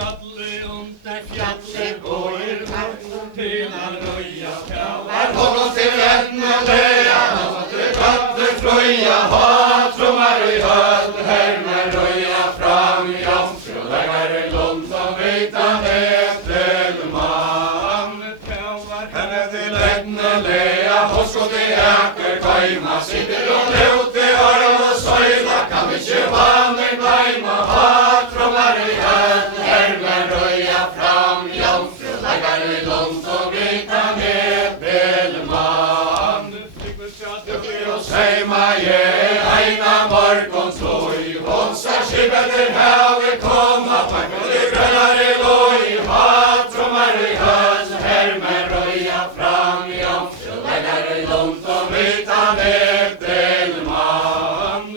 skalli under fjallet góir til að rauja fjár. Honum til ennulega, til öllu flója, hatrúmar í höll, hermer rauja fram, jómfrúðagar í lund og veitan eftir mann. Fjár henni til ennulega, hóskoti ekkur kvæma, sittir og ljóti orð og sæla, kann ekki vanir blæma, hatrúmar í höll, hermer rauja fram, jómfrúðagar í lund og veitan eftir mann. Og seima ég eina morgunslói, hónsar skipetir hafi koma, pakkuði grönari lói, hatrúmar í höll, hermer rauja fram, jómfrúðagar í lund og veitan eftir mann.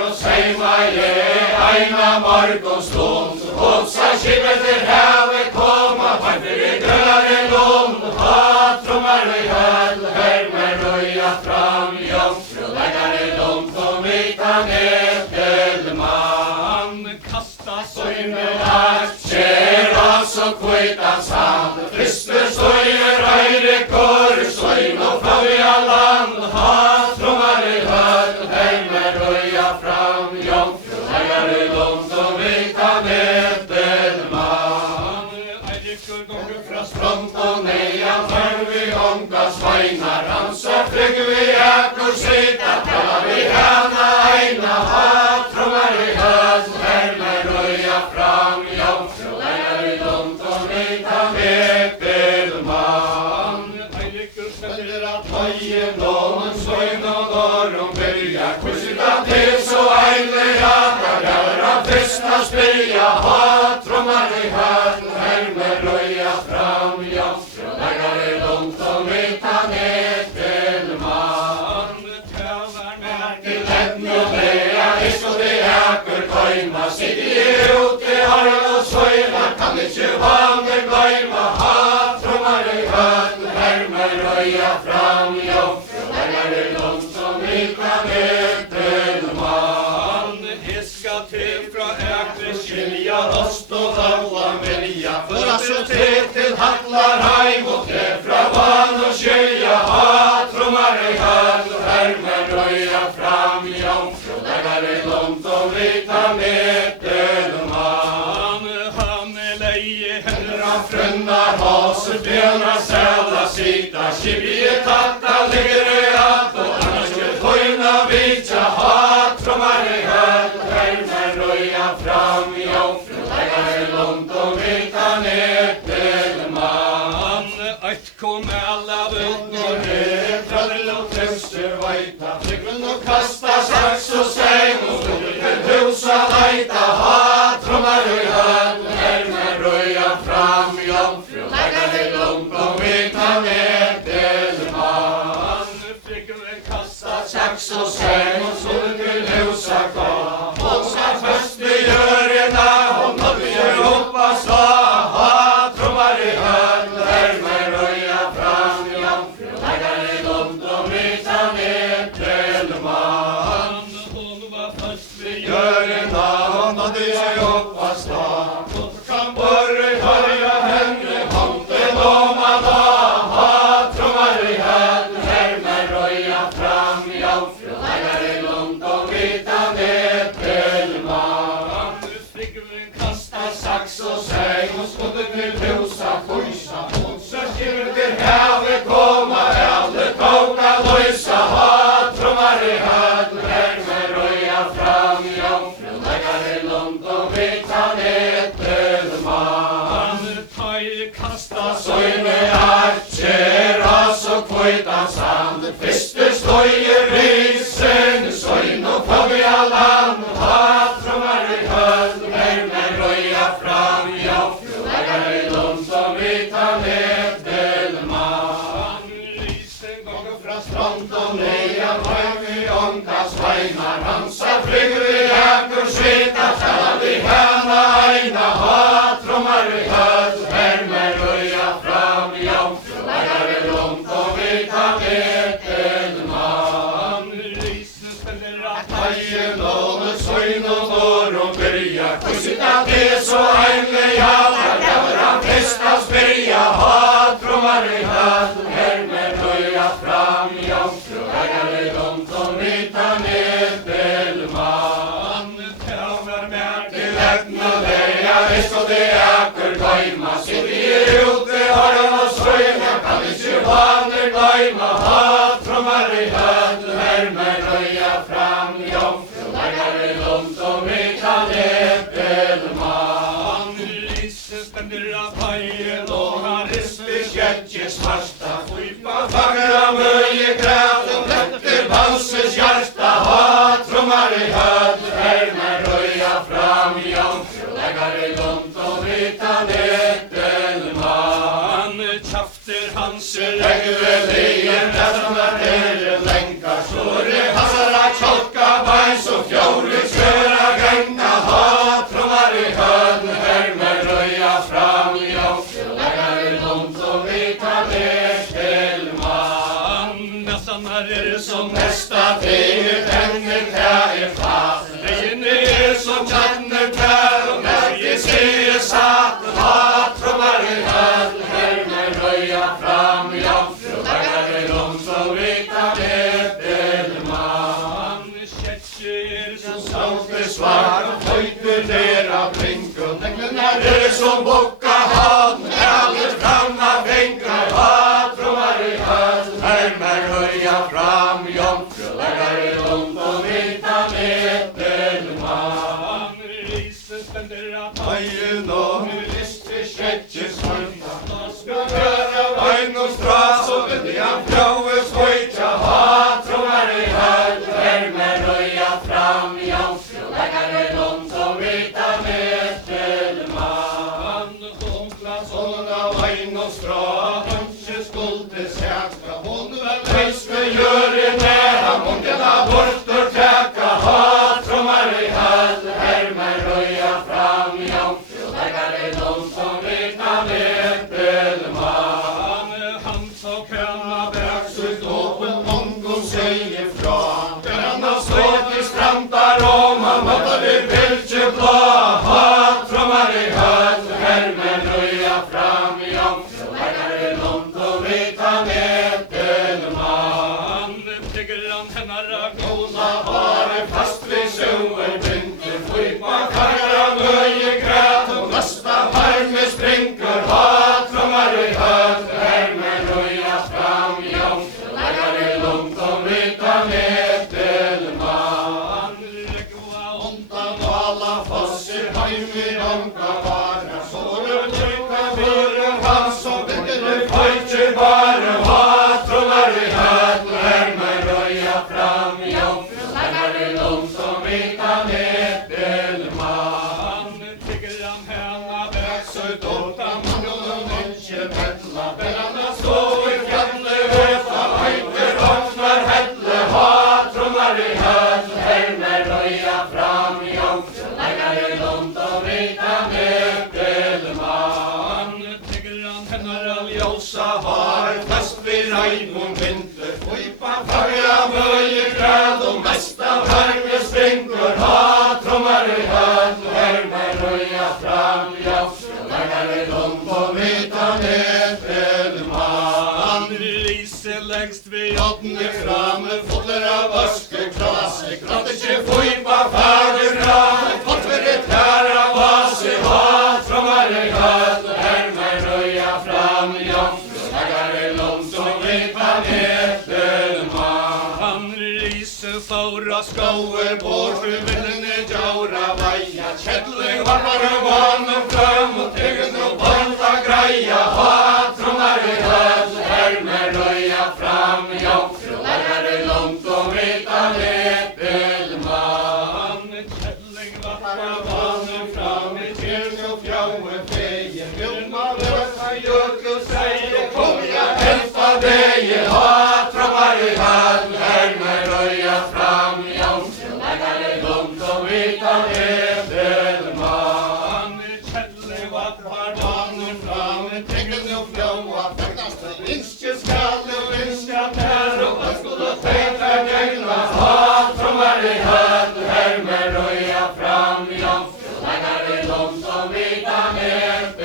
Og seima ég eina morgunslói, hónsar skipetir hafi koma, pakkuði grönari lói, hatrúmar í höll, hermer rauja fram, jómfrúðagar í lund og veitan eftir mann. Kasta sóinu lagt, sér oss og kveitan sand, fyrstur stóir Eiríkur, sóin og fája land, hatrúmar í höll, hermer rauja fram, jómfrúðagar í lund og veitan eftir mann. Eiríkur gongur frá strönd og neyjan, hörfi unga svænar, hansa Tryggvi ekkur sita, tala við hana eina, hatrúmar í höll, hermer rauja fram, jómfrúðagar í lund og veitan eftir mann. Eiríkur stendur á tøyin, lómun svæn og norrum byrja, kursita til svo æðlega, hvað að fyrsta spyrja, hatrúmar í höll, hermer rauja fram, jómfrúðagar í lund og veitan eftir mann. Ekkur kvæma, sitt ég úti, harð og svæla, kann ekki vanir blæma, hatrúmar í höll, hermer rauja fram, jómfrúðagar í lund og veitan eftir mann. Hiska til frá ekri skilja, rost og þála vilja, föra svo til hallar hæg og til frá van og skilja, hatrúmar í höll, hermer rauja fram, jómfrúðagar í lund og veitan eftir mann. Hann legi hennar frunnar hásur, bjöna sela sita, skipið tatta ligri allt og annars skil hóina vitja, hatrúmar í höll, hermer rauja fram, jómfrúðagar í lund og veitan eftir mann. Eitt kom alla völd og tröll og tröstur væta, Tryggvin og kasta saks og sæng og stundur til hús að læta, hatrúmar í höll, hermer rauja fram, jómfrúðagar í lund og veitan eftir mann. Tryggvin kasta saks og sæng og stundur til hús að kom, hósa föstu jörina og nöfnir sér upp að slá, hatrúmar í höll, hermer rauja fram, jómfrúðagar í lund og veitan eftir mann. Hún var föst við jörina og nöfnir sér upp að slá, kan borri höja henni, hóndin ómaða, hatrúmar í höll, hermer rauja fram, jómfrúðagar í lund og veitan eftir mann. Tryggvin kasta saks og sæng og stundur til hús að fúsa, hónsar skiptir hafi koma, allir tók að lausa, hatrúmar í höll, hermer rauja fram, jómfrúðagar í lund og veitan eftir mann. Tæi kasta sóinu allt, sér oss og kveitan sand, fyrstur stóir rísin, sóin og fája land, hatrúmar í höll, hermer rauja fram, jómfrúðagar í lund og veitan eftir mann. Rísin gongur frá strönd og neyjan, hörfi unga svænar, hansa Tryggvi ekkur sita, tala við hana eina, hatrúmar í höll, hermer rauja fram, jómfrúðagar í lund og veitan eftir mann. Rísin stendur á tæin, lómun Visst och det äker glömma, sitter ute i hörnen och svöjna, kan inte vanor glömma, hattrummar i höd, värmer röja fram, jomfruläggare lunt och vi kan äppelman. Lisse ständer av pajen och han rister sketches marsta, skjupa fagra möje gräten, lätter bansens hjärta, hattrummar i höd, värmer röja fram, jomfruläggare lunt och vi kan äppelman. Kjafter hans lägre lejen, nästan är länkar, store hassara tjolka, bajs och fjollig sköra gänga, hattrummar i höd, värmer röja fram, jomfruläggare lunt och vi kan äppelman. Nästan är som nästa tinget, änget här är fast, lejen är som känner tär, och nästan ser satt, hattrummar i höd, värmer röja fram, jomfruläggare lunt och vi kan äppelman. Kätcher som salter svart och höjter dera blinkun, änglarna är som bocka hatten, alldeles framma bänkar, hattrummar i höd, värmer röja fram, jomfruläggare lunt och vi kan äppelman. Risen ständer av pajen och lister sketches marta, ska göra vajn och stras och väldiga fjaues hojtja, hattrummar i höd, värmer röja fram, jomfruläggare lunt och vi kan äppelman. Onkla sådana vajn och stra, hönse skulle säkra, hon väl höjste gör det nära, många bortor täcka, hattrummar i höd, värmer röja fram, jomfruläggare lunt och vi kan äppelman. Hans och hönna bärs ut åpen, mongon säger fram, denna slåt i strampar om, han mattade bältje blå, hattrummar i höd, värmer röja fram, jomfruläggare lunt och vi kan äppelman. Tigran hennara goda var fast vid soverbinter, flypa karra möje grät och nästa varme sprinkor, hattrummar i höd, värmer röja fram, jomfruläggare lunt och vi kan äppelman. Regua ontan och alla fosser, heim i onka vara, sårer trycka fyren hans och bygger pojtje bara, hattrummar i höd, värmer röja fram, jomfruläggare lunt och vi kan äppelman. Tigran hänna vägs ut åtta mangon och inte bettla, bärarna stå i fjället, veta höjter öppnar hättle, hattrummar i höd, värmer röja fram, jomfruläggare lunt och vi kan äppelman. Tigran hennara ljósa har fast vid regnmon vinter, flypa fagra möje grät och mesta varme sprinkor, hattrummar i höd, värmer röja fram, jomfruläggare lunt och vi kan äppelman. Lise längst vid åttne framme, fotler av öskeklasse, krattetje flypa fager framme, fått för ett kära vase, hattrummar i höd, värmer röja fram, jomfruläggare lunt och vi kan äppelman. Lise saura skauer bor, villene jaura vaja, kättling varmar och vann fram och tegen och banta greja, hattrummar i höd, värmer röja fram, jomfruläggare lunt och vi kan äppelman. Kättling varmar och vann fram i tjern och fjaue feje, vilma lösa jökel säger, kom jag hälta deje, hattrummar i höd, värmer röja fram, jomfruläggare lunt och vi kan äppelman. Kättling varmar vann fram i tjern och fjaue feje, vinstje skalle och vinstje tär och vad skulle täta gängla, hattrummar i höd, värmer röja fram, jomfruläggare lunt och vi kan äppelman.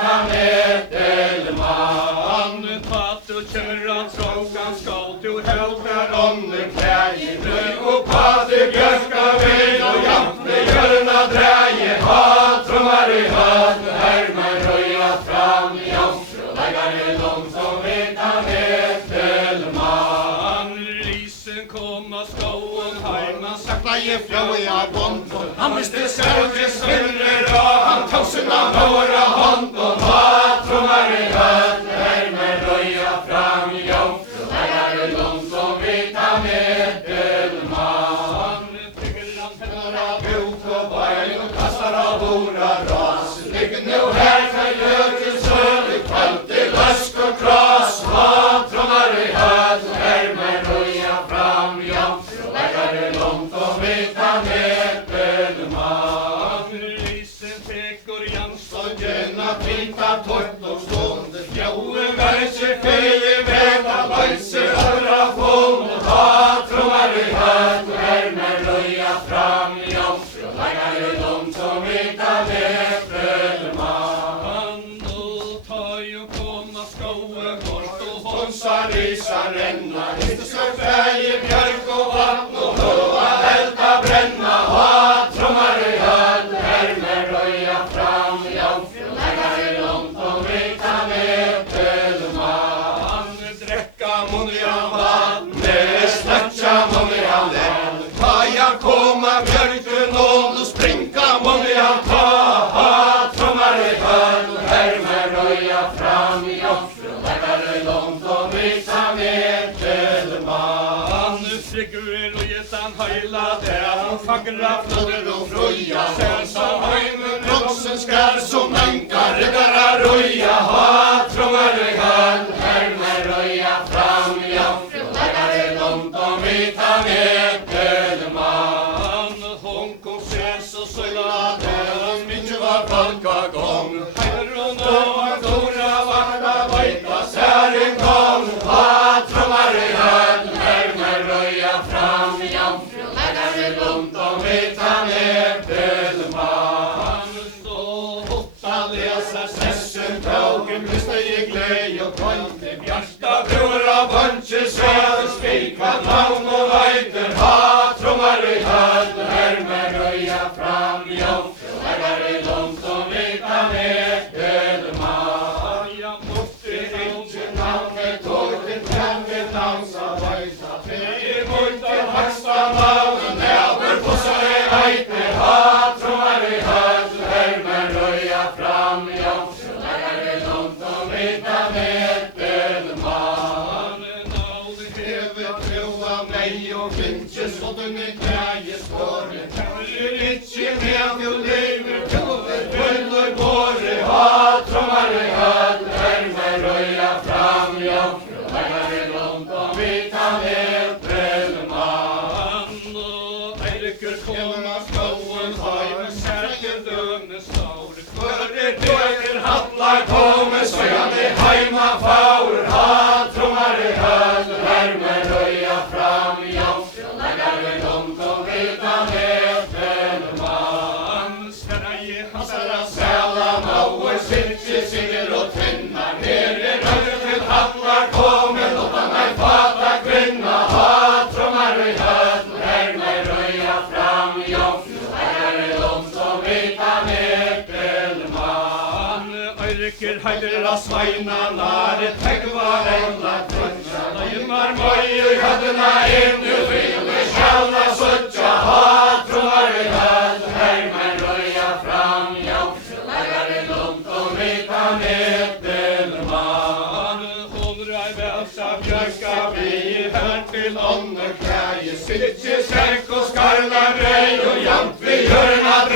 vita medelman. Fatt du kör att trångan ska du hälta Under kläje, röj och pater, björka, väg och jampe, görna dräje, hat, trummar i höd, härmar röja fram, jomfru, läggare långt som vita medelman. Risen komma skåen hajma Sakta ge flöj av bond, han visste särge svinner, han tog sina några hånd och hat, trummar i höd, härmar röja fram, jomfru, läggare långt som vita medelman. Ut och bajn och kastar av våra ras. Ligger nu här för göken söder, kallt i läsk och kras. Hat, trummar i höd, härmar röja fram, jomfru, läggare långt och vita medelman. Risen tekor jans Så gärna vita torrt och stående, fjäuen värse, feje, väta, bajse, öra, fån och hat, trummar i höd, härmar röja fram, jomfru, läggare långt som vita medelman. och ta ju komma skåen bort och Honsar, risar, ränna, inte så färg, björk och vatten och höva, älta, bränna, hat, trummar i höd, härmar röja fram, jomfru, läggare långt som vita medelman. dräcka Munnian vattne, snatcha munnian länd, paja komma björken och sprinka munnian ta, hat, trummar i höd, härmar röja fram, jomfru, läggare långt och vita medelman. figurer och getan hejla där och fagra Flöder och fröja, sen som höjmen, roxen skär som ankar, riddara röja, hat, trummar i höd, härmar röja fram, jomfru, läggare långt och vita medelman. Hongkong ses och söla Deras mycket var folkagång, där och och stora vakta vajtas här en gång, hat, trummar i höd, härmar röja fram, jomfru, läggare långt och vita medelman. så hotta Läsar session, tågen, lyssna i glädje och konte, bjärsta bror av bunches, söder, spika, namn och vajter, hat, trummar i höd, härmar röja fram, jomfru, läggare långt och vita medelman. jag måste Inte namnet, tågen, namnet, namnsa, vajta, tredje mojten, högsta maven, näver, bossar i vajter, hat, trummar i höd, härmar röja fram, jomfru, läggare långt och vita medelman. Hevet troa mig och finches, och den är kräje skåre, täller inte med till lever, tover, buller, båre, hat, trummar i höd, härmar röja fram, jomfru, läggare långt och vita medelman. Eirik komma skåen hajma säker dönes saur Före döker hallar kommer, söjande hajma faur, hat, trummar i höd, härmar röja fram, jomfru, läggare långt och vita medelman. Sverige Hassara, säla, mauer, sitter, sigger och tvinnar, nere röker till hallar kommer, låta mig fata kvinna, hat, trummar i höd, härmar röja fram, jomfru, läggare långt och vita medelman. Eirik Heiderra sveinarna, det tegvar ängla trunja, lajmar mojur hödderna inu, ville själva suttja, hat, trummar i höd, härmar röja fram, jomfru, läggare långt och vita medelman. Hållrar välsa björka Vi här till underkläje, sitter sänk och skarlar rej och jamt vi hörna